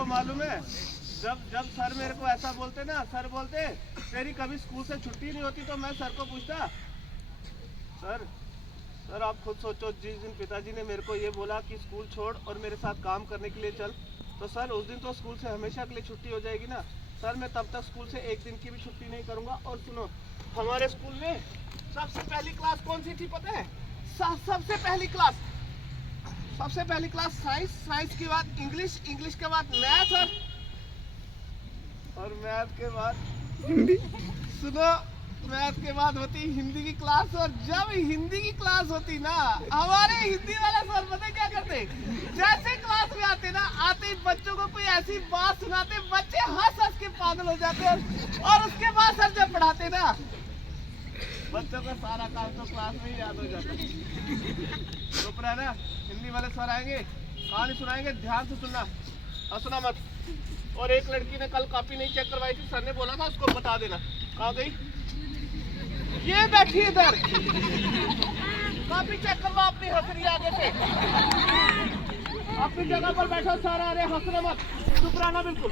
को मालूम है, जब जब सर मेरे को ऐसा बोलते ना, सर बोलते तेरी कभी स्कूल से छुट्टी नहीं होती, तो मैं सर को पूछता, सर आप खुद सोचो, जिस दिन पिताजी ने मेरे को ये बोला कि स्कूल छोड़ और मेरे साथ काम करने के लिए चल, तो सर उस दिन तो स्कूल से हमेशा के लिए छुट्टी हो जाएगी ना सर। मैं तब तक स्कूल से एक दिन की भी छुट्टी नहीं करूँगा। और सुनो, हमारे स्कूल में सबसे पहली क्लास कौन सी थी पता है? सबसे पहली क्लास साइंस, साइंस के बाद इंग्लिश, इंग्लिश के बाद मैथ और मैथ के बाद हिंदी। सुनो, मैथ के बाद होती हिंदी की क्लास। और जब हिंदी की क्लास होती ना, हमारे हिंदी वाले सर पता क्या करते, जैसे क्लास में आते ना, आते ही बच्चों को कोई ऐसी बात सुनाते, बच्चे हंस हंस के पागल हो जाते। और उसके बाद सर जब पढ़ाते ना, बच्चों का सारा काम तो क्लास में ही याद हो जाता। चुप रहना, हिंदी वाले सर आएंगे, कहानी सुनाएंगे, ध्यान से सुनना, हंसना मत। और एक लड़की ने कल कॉपी नहीं चेक करवाई थी, सर ने बोला था उसको बता देना, कहाँ गई? ये बैठी इधर, कॉपी चेक करवा अपनी, हंस रही आगे से। अपनी जगह पर बैठो सारा, अरे हंसना मत, चुप रहना बिल्कुल,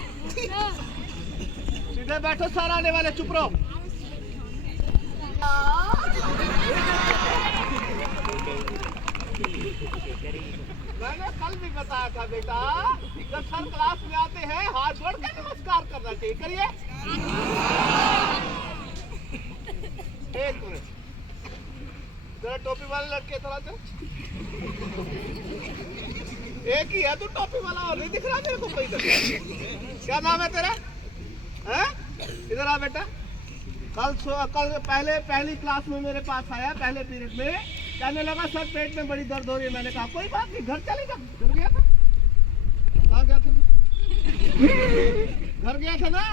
सीधे बैठो सारा, आने वाले चुप रहो। मैंने कल भी बताया था बेटा, जब सर क्लास में आते हैं हाथ जोड़ के नमस्कार करना चाहिए, करिए। एक मिनट, तेरा टोपी वाले लड़के थोड़ा सा, एक ही है तू टोपी वाला, और नहीं दिख रहा मेरे को कोई इधर। क्या नाम है तेरा? हैं? इधर आ बेटा। कल पहली क्लास में मेरे पास आया, पहले पीरियड में, कहने लगा सर पेट में बड़ी दर्द हो रही है। मैंने कहा कोई बात नहीं, घर चलेगा। घर गया था, कहाँ गया था? घर गया था ना।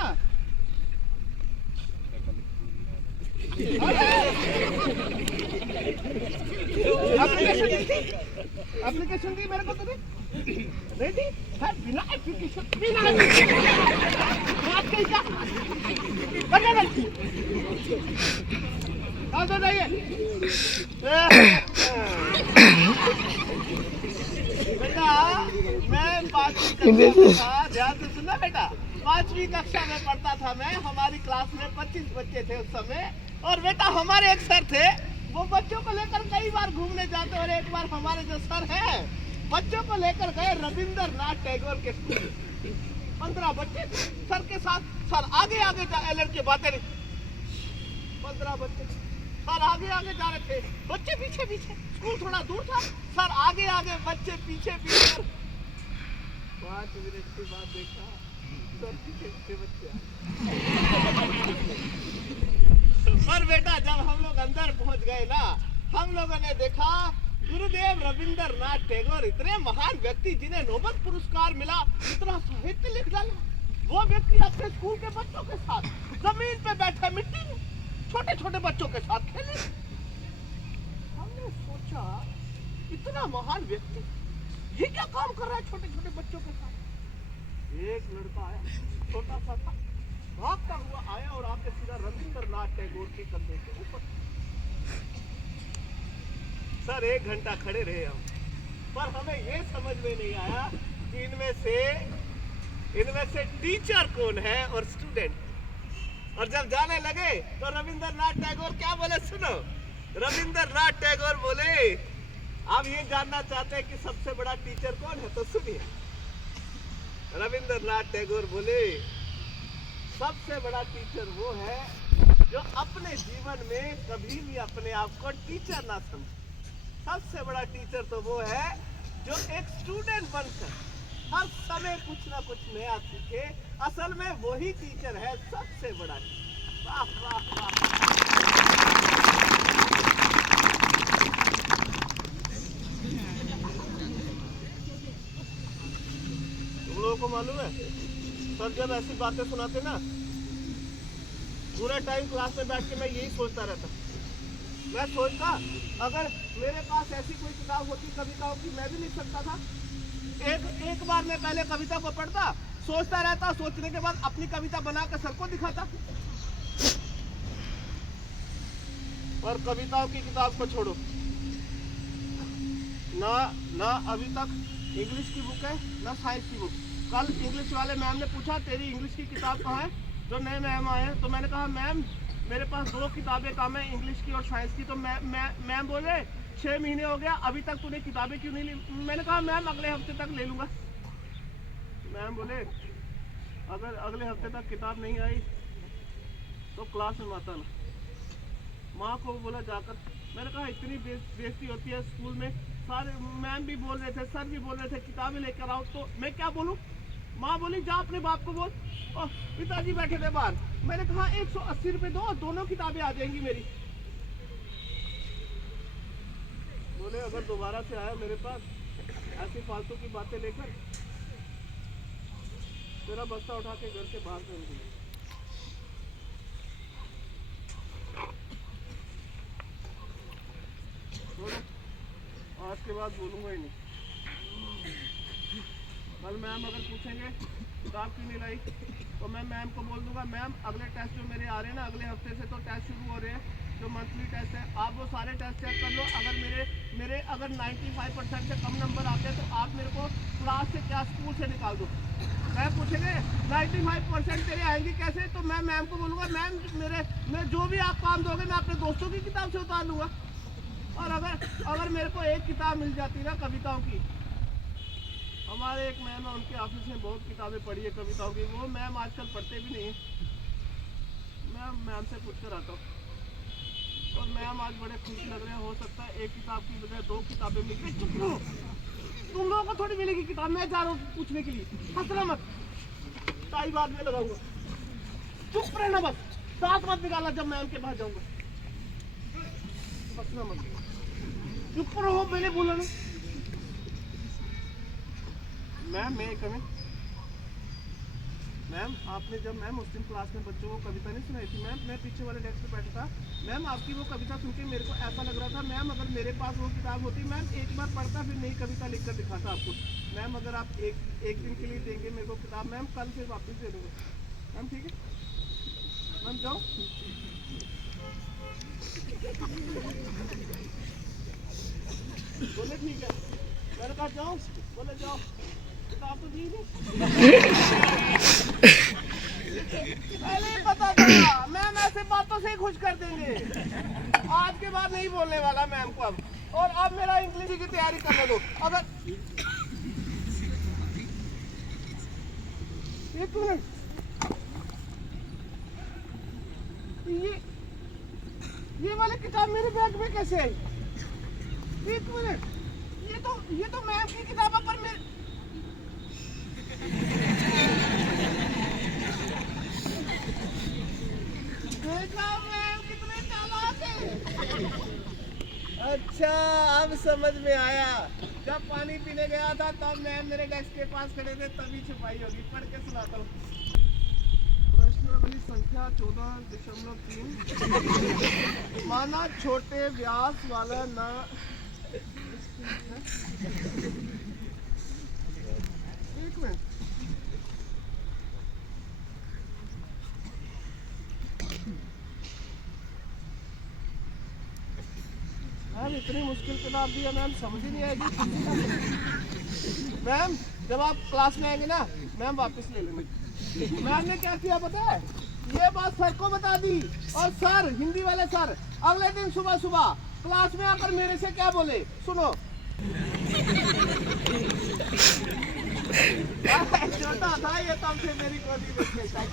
एप्लीकेशन दी मेरे को तुमने? नहीं दी? बिना एप्लीकेशन, बिना बेटा, मैं 5वीं कक्षा, ध्यान से सुनना बेटा, 5वीं कक्षा में पढ़ता था मैं। हमारी क्लास में 25 बच्चे थे उस समय। और बेटा हमारे एक सर थे, वो बच्चों को लेकर कई बार घूमने जाते। और एक बार हमारे जो सर हैं, बच्चों को लेकर गए रविंद्रनाथ टैगोर के स्कूल। 15 बच्चे सर के साथ, सर आगे आगे लड़के बातें नहीं, 15 बच्चे सर आगे आगे जा रहे थे, बच्चे पीछे पीछे। स्कूल थोड़ा दूर था, सर आगे आगे, बच्चे पीछे पीछे। 5 मिनट के बाद देखा सर पीछे पीछे बच्चे। पर बेटा जब हम लोग अंदर पहुंच गए ना, हम लोगों ने देखा गुरुदेव रविंद्रनाथ टैगोर, इतने महान व्यक्ति जिन्हें नोबेल पुरस्कार मिला, इतना साहित्य लिख डाला, वो व्यक्ति अपने स्कूल के बच्चों के साथ जमीन पे बैठा, मिट्टी में छोटे छोटे बच्चों के साथ खेले। हमने सोचा इतना महान व्यक्ति ये क्या काम कर रहा है छोटे छोटे बच्चों के साथ। एक लड़का आया, छोटा सा था, भागता हुआ आया और आके सीधा रविंद्रनाथ टैगोर के कंधे के ऊपर। सर 1 घंटा खड़े रहे हम, पर हमें ये समझ में नहीं आया कि इनमें से टीचर कौन है और स्टूडेंट। और जब जाने लगे तो रविंद्रनाथ टैगोर क्या बोले, सुनो। रविंद्रनाथ टैगोर बोले, आप ये जानना चाहते हैं कि सबसे बड़ा टीचर कौन है, तो सुनिए। रविंद्रनाथ टैगोर बोले, सबसे बड़ा टीचर वो है जो अपने जीवन में कभी भी अपने आप को टीचर ना समझे। सबसे बड़ा टीचर तो वो है जो एक स्टूडेंट बनकर हर समय कुछ ना कुछ नया सीखे। असल में वही टीचर है सबसे बड़ा टीचर। वाह वाह वाह। तुम लोगों को मालूम है, सर जब ऐसी बातें सुनाते ना, पूरा टाइम क्लास में बैठ के मैं यही सोचता रहता। मैं सोचता अगर मेरे पास ऐसी कोई किताब होती कविताओं की, मैं भी लिख सकता था। एक बार मैं पहले कविता को पढ़ता, सोचता रहता, सोचने के बाद अपनी कविता बनाकर सर को दिखाता। और कविताओं की किताब को छोड़ो ना, अभी तक इंग्लिश की बुक है ना साइंस की बुक। कल इंग्लिश वाले मैम ने पूछा तेरी इंग्लिश की किताब कहाँ है, जो नए मैम आए हैं। तो मैंने कहा मैम मेरे पास 2 किताबें कम है, इंग्लिश की और साइंस की। तो मैम बोले 6 महीने हो गया अभी तक तूने किताबें क्यों नहीं ली। मैंने कहा मैम अगले हफ्ते तक ले लूँगा। मैम बोले अगर अगले हफ्ते तक किताब नहीं आई तो क्लास में मत आना। माँ को बोला जाकर। मैंने कहा इतनी बेइज्जती होती है स्कूल में, सारे मैम भी बोल रहे थे, सर भी बोल रहे थे किताबें लेकर आओ, तो मैं क्या बोलूँ। माँ बोली जा अपने बाप को बोल। और पिताजी बैठे थे बाहर। मैंने कहा 180 रुपये दो, दोनों किताबें आ जाएंगी मेरी। बोले अगर दोबारा से आया मेरे पास ऐसी फालतू की बातें लेकर, तेरा बस्ता उठा के घर से बाहर कर दूंगा। आज के बाद बोलूंगा ही नहीं। कल मैम अगर पूछेंगे किताब क्यों नहीं लाई तो मैं मैम को बोल दूंगा मैम अगले टेस्ट जो मेरे आ रहे हैं ना, अगले हफ्ते से तो टेस्ट शुरू हो रहे हैं, जो मंथली टेस्ट है, आप वो सारे टेस्ट चेक कर लो। अगर मेरे अगर 95% से कम नंबर आते हैं तो आप मेरे को क्लास से क्या स्कूल से निकाल दो। मैम पूछेंगे 95% तेरे आएंगे कैसे, तो मैं मैम को बोलूँगा मैम मैं जो भी आप काम दोगे मैं अपने दोस्तों की किताब से उतार लूँगा। और अगर मेरे को एक किताब मिल जाती ना कविताओं की, हमारे एक मैम है उनके ऑफिस में बहुत किताबें पढ़ी है कविताओं की, वो मैम आजकल पढ़ते भी नहीं है। मैम से पूछ कर आता हूँ और मैम आज बड़े खुश लग रहे हैं। हो सकता है एक किताब की बजाय 2 किताबें मिल गई। चुप रहो, तुम लोगों को थोड़ी मिलेगी किताब, मैं जा रहा हूँ पूछने के लिए। हंसना मत, टाई बाद में लगाऊंगा। चुप रहना बस, दांत मत निकालना जब मैम के पास जाऊंगा। हंसना मत, चुप रहो, मैंने बोला ना। मैम मैं कमें मैम आपने जब मैम उस दिन क्लास में बच्चों को कविता नहीं सुनाई थी मैम, मैं पीछे वाले डेस्क पे बैठा था मैम, आपकी वो कविता सुन के मेरे को ऐसा लग रहा था मैम अगर मेरे पास वो किताब होती मैम एक बार पढ़ता फिर नई कविता लिख कर दिखाता आपको। मैम अगर आप एक दिन के लिए देंगे मेरे को किताब मैम, कल फिर वापस दे दूँगा मैम, ठीक है मैम जाओ। बोले ठीक है, मैंने कहा जाओ, बोले जाओ, किताब तो दी पहले ही पता था मैम ऐसे बातों से ही खुश कर देंगे। आज के बाद नहीं बोलने वाला मैम को अब, और अब मेरा इंग्लिश की तैयारी करने दो। अगर एक मिनट, ये वाली किताब मेरे बैग में कैसे आई? एक मिनट, ये तो मैम की किताब पर मेरे देखा मैम कितने चालाक है। अच्छा अब समझ में आया, जब पानी पीने गया था तब मैम मेरे डेस्क के पास खड़े थे तभी छुपाई होगी। पढ़ के सुनाता हूँ। प्रश्नावली संख्या 14.3 माना छोटे व्यास वाला ना एक मिनट, मैम इतनी मुश्किल किताब दी है मैम, समझ ही नहीं आएगी मैम। जब आप क्लास में आएंगे ना मैम वापस ले लेंगे। मैम ने क्या किया पता है, ये बात सर को बता दी, और सर हिंदी वाले सर अगले दिन सुबह सुबह क्लास में आकर मेरे से क्या बोले सुनो। छोटा था ये तब से मेरी गोदी में खेलता है।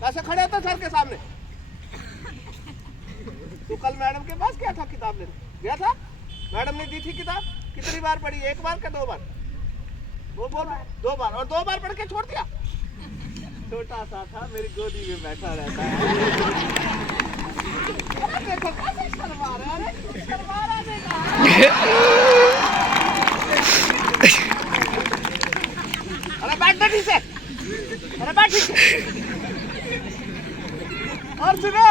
कैसे खड़े होते सर के सामने? तू कल मैडम के पास क्या था किताब लेने गया था? मैडम ने दी थी किताब, कितनी बार पढ़ी? 1 बार क्या 2 बार? वो बोल 2 बार, और 2 बार पढ़ के छोड़ दिया। छोटा सा था मेरी गोदी में बैठा रहता है। देखो कैसे शर्मा रहा है, अरे शर्मा रहा देखा। अरे बैठ ठीक से, अरे बैठ ठीक से। और सुनो,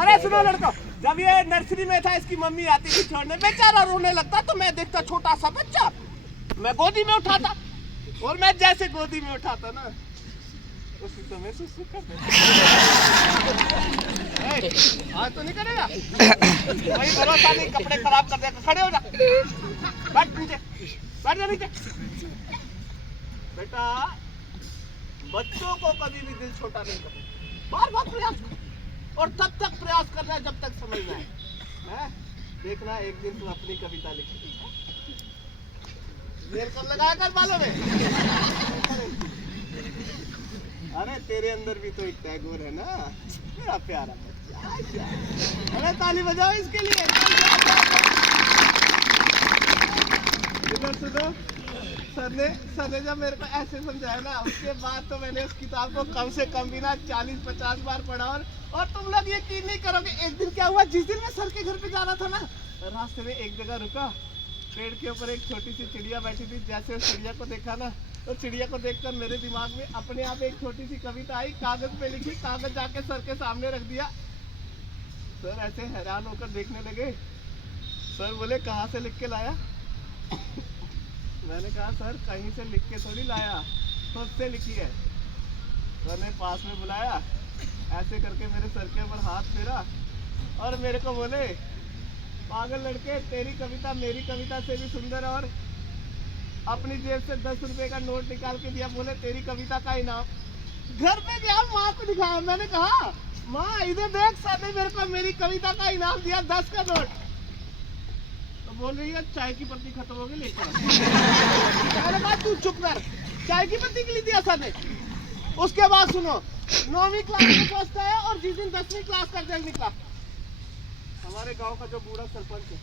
अरे सुनो लड़का, जब ये नर्सरी में था इसकी मम्मी आती थी छोड़ने, बेचारा रोने लगता तो मैं देखता छोटा सा बच्चा, मैं गोदी में उठाता, और मैं जैसे गोदी में उठाता ना उसी समय सुसु कर दे। आज तो नहीं करेगा, वही भरोसा नहीं, कपड़े खराब कर देगा। खड़े हो जा, बैठ नीचे, बैठ जा नीचे। बेटा बच्चों को कभी भी दिल छोटा नहीं करना, बार बार प्रयास करो और तब तक प्रयास करना है जब तक समझ में आए। देखना एक दिन तू अपनी कविता लिखेगी। देर कब लगाया कर बालों में। अरे तेरे अंदर भी तो एक टैगोर है ना, मेरा प्यारा बच्चा। अरे ताली बजाओ इसके लिए। सुनो, सर ने जब मेरे को ऐसे समझाया ना, उसके बाद तो मैंने उस किताब को कम से कम भी ना 40-50 बार पढ़ा। और तुम लोग यकीन नहीं करोगे, एक दिन क्या हुआ, जिस दिन मैं सर के घर पे जा रहा था ना, रास्ते में एक जगह रुका, पेड़ के ऊपर एक छोटी सी चिड़िया बैठी थी। जैसे उस चिड़िया को देखा ना, तो चिड़िया को देखकर मेरे दिमाग में अपने आप एक छोटी सी कविता आई, कागज पे लिखी, कागज जाके सर के सामने रख दिया। सर ऐसे हैरान होकर देखने लगे। सर बोले कहाँ से लिख के लाया? मैंने कहा सर कहीं से लिख के थोड़ी लाया, खुद से लिखी है। सर ने पास में बुलाया, ऐसे करके मेरे सर के ऊपर हाथ फेरा और मेरे को बोले, पागल लड़के, तेरी कविता मेरी कविता से भी सुंदर। और अपनी जेब से 10 रुपए का नोट निकाल के दिया, बोले तेरी कविता का इनाम। घर पे गया, माँ को दिखाया, मैंने कहा माँ इधर देख, सर ने मेरे को मेरी कविता का इनाम दिया, 10 का नोट। तो बोल रही है चाय की पत्ती खत्म हो गई, लेकर मैंने कहा तू चुप कर, चाय की पत्ती के लिए दिया सर ने। उसके बाद सुनो, 9वीं क्लास में फर्स्ट आया और जिस दिन 10वीं क्लास का रिजल्ट निकला, हमारे गांव का जो बूढ़ा सरपंच है,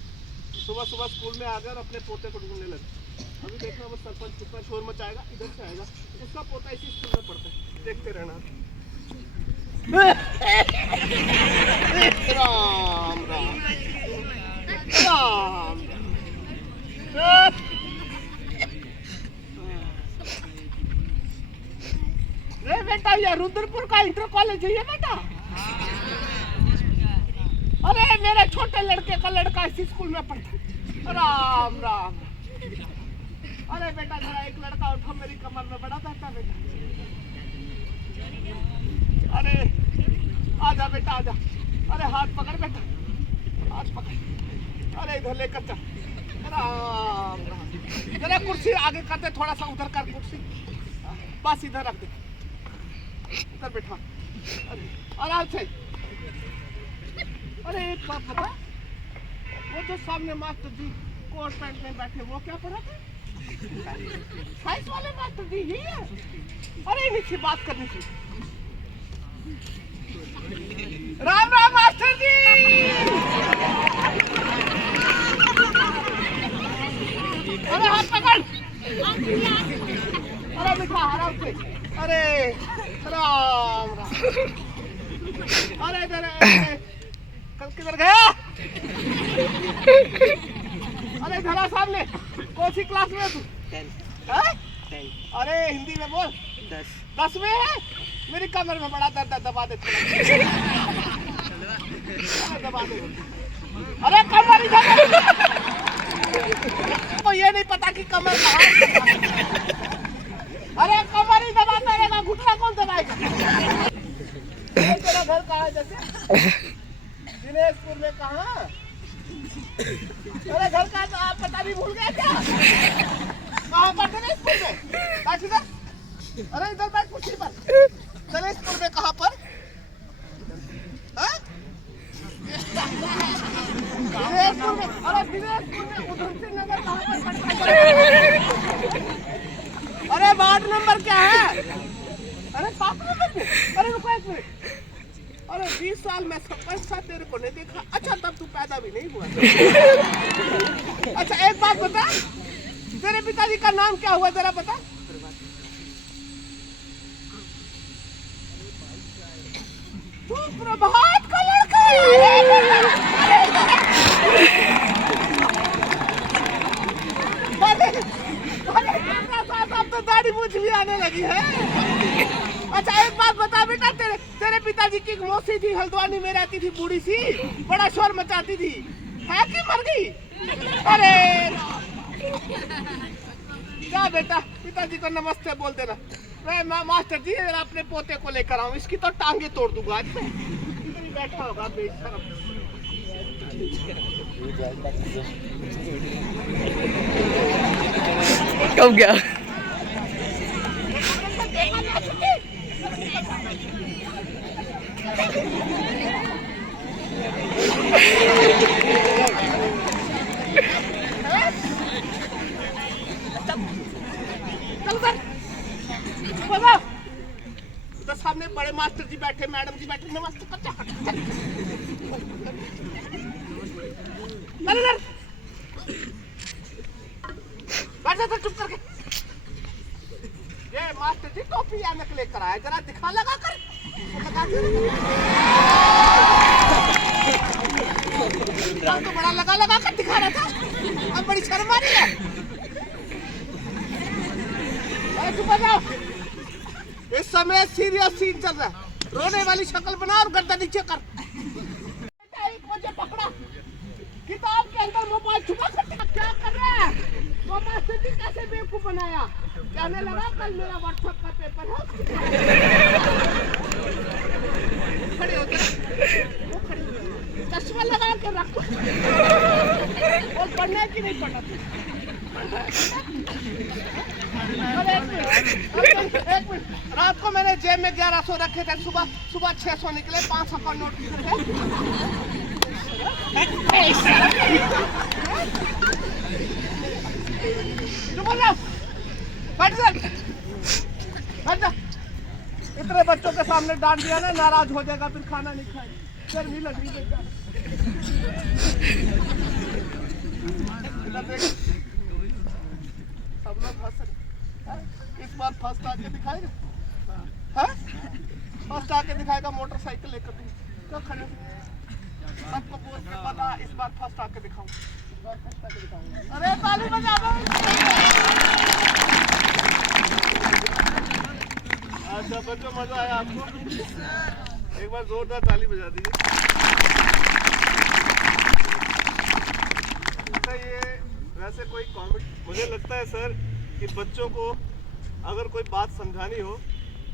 सुबह सुबह स्कूल में आ गया और अपने पोते को ढूंढने लगा। अभी देखना वो सरपंच कितना शोर मचाएगा, इधर से आएगा, उसका पोता इसी स्कूल में पढ़ता है, देखते रहना। राम राम राम। रे बेटा, ये रुद्रपुर का इंटर कॉलेज है ये बेटा। अरे मेरे छोटे लड़के का लड़का इसी स्कूल में पढ़ता है। राम राम। अरे बेटा जरा एक लड़का उठो, मेरी कमर में बड़ा था बेटा। अरे आजा बेटा आजा। अरे हाथ पकड़ बेटा, हाथ पकड़। अरे इधर लेकर चल। राम राम। जरा कुर्सी आगे करते, थोड़ा सा उधर कर कुर्सी, बस इधर रख दे, इधर बैठा। अरे आराम से। अरे एक बात बता, वो जो सामने मास्टर जी कोट पैंट में बैठे, वो क्या पढ़ा थे? साइंस वाले मास्टर जी यही है। अरे इनसे बात करनी थी। राम राम मास्टर जी। अरे हाथ पकड़। अरे लिखा आराम से। अरे राम राम। अरे इधर कल किधर गया? अरे इधर सामने, कौन सी क्लास में तू? 10। अरे हिंदी में बोल। 10 में है? मेरी कमर में बड़ा दर्द, दबा दे। दबा दे। अरे कमर इधर। तो ये नहीं पता कि कमर कहाँ है। अरे कमर ही दबाता रहेगा, घुटना कौन दबाएगा? तेरा घर कहाँ है? जैसे दिनेशपुर में कहाँ? अरे घर का तो आप पता नहीं भूल गए क्या? कहाँ पर? दिनेशपुर में। अरे इधर बैठ कुर्सी पर। दिनेशपुर में कहाँ पर? दिनेशपुर में। अरे दिनेशपुर में उधमसिंह नगर कहाँ पर? अरे वार्ड नंबर क्या है? अरे 7 नंबर में। अरे रुको एक मिनट। अरे 20 साल में सरपंच था, तेरे को नहीं देखा। अच्छा तब तू पैदा भी नहीं हुआ। अच्छा एक बात बता, तेरे पिताजी का नाम क्या हुआ जरा बता। तू प्रभात का लड़का। अब तो दाढ़ी मूंछ भी आने लगी है। अच्छा एक बात बता बेटा, तेरे पिताजी की मौसी थी, हल्द्वानी में रहती थी, बूढ़ी सी, बड़ा शोर मचाती थी, है कि मर गई? अरे जा बेटा, पिताजी को नमस्ते बोल देना। मास्टर जी अगर अपने पोते को लेकर आऊं इसकी तो टांगे तोड़ दूंगा आज मैं। इधर ही बैठा होगा बेशरम। कब गया? तो सामने बड़े मास्टर जी बैठे, मैडम जी बैठे, नमस्ते कर बैठ जा चुप करके। ये मास्टर जी टोपी यानक लेकर आए, जरा दिखा लगा कर। तो बड़ा लगा कर दिखा रहा था, अब बड़ी शर्म आ रही है। चुप हो जाओ, इस समय सीरियस सीन चल रहा है। रोने वाली शक्ल बना और गर्दन नीचे कर। मुझे पकड़ा, किताब के अंदर मोबाइल छुपा कर क्या कर रहा है? तो मास्टर जी कैसे बेवकूफ बनाया? कहने लगा कल मेरा व्हाट्सएप का पेपर है। खड़े हो जा, वो खड़े हो जा, चश्मा लगा के रखो। और पढ़ना है कि नहीं पढ़ना? एक मिनट, रात को मैंने जेब में 1100 रखे थे, सुबह 600 निकले, 500 का नोट किधर है? इतने बच्चों के सामने डांट दिया ना, नाराज हो जाएगा, फिर खाना नहीं खाएगा, गर्मी लग रही है। सब लोग हंस रहे। इस बार फर्स्ट आके दिखाएगा, फर्स्ट आके दिखाएगा मोटरसाइकिल लेकर। क्या खड़े सबको बोल के बता, इस बार फर्स्ट आके दिखाऊं। अरे ताली बजा दो। अच्छा बच्चों, मजा आया आपको? एक बार जोरदार ताली बजा दीजिए। अच्छा ये वैसे कोई कॉमेडी, मुझे लगता है सर कि बच्चों को अगर कोई बात समझानी हो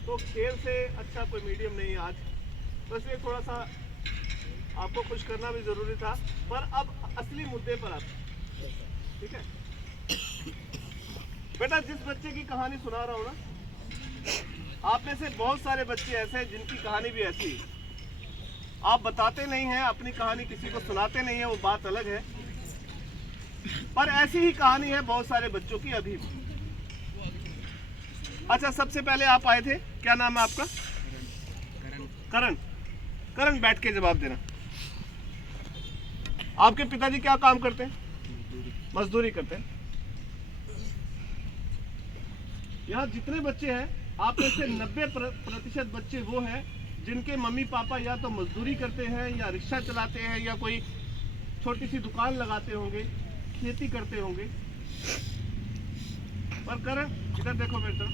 तो खेल से अच्छा कोई मीडियम नहीं है आज। तो इसलिए थोड़ा सा आपको खुश करना भी जरूरी था। पर अब असली मुद्दे पर आप, ठीक है बेटा, जिस बच्चे की कहानी सुना रहा हूँ ना, आप में से बहुत सारे बच्चे ऐसे हैं जिनकी कहानी भी ऐसी है। आप बताते नहीं हैं अपनी कहानी, किसी को सुनाते नहीं है, वो बात अलग है, पर ऐसी ही कहानी है बहुत सारे बच्चों की अभी भी। अच्छा सबसे पहले आप आए थे, क्या नाम है आपका? करण। करण बैठ के जवाब देना। आपके पिताजी क्या काम करते हैं? मजदूरी करते हैं। यहाँ जितने बच्चे हैं आप में से 90% बच्चे वो हैं जिनके मम्मी पापा या तो मजदूरी करते हैं, या रिक्शा चलाते हैं, या कोई छोटी सी दुकान लगाते होंगे, खेती करते होंगे। पर करण इधर देखो मेरी तरफ,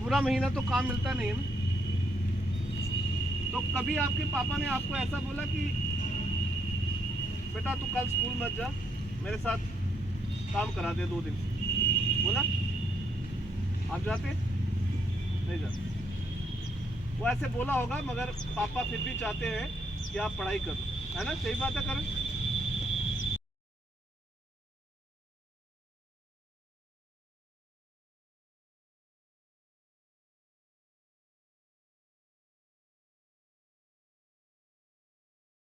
पूरा महीना तो काम मिलता नहीं है ना। तो कभी आपके पापा ने आपको ऐसा बोला कि बेटा तू कल स्कूल मत जा, मेरे साथ काम करा दे 2 दिन? बोला? आप जाते? नहीं जाते। वो ऐसे बोला होगा, मगर पापा फिर भी चाहते हैं कि आप पढ़ाई करो, है ना? सही बात है करण?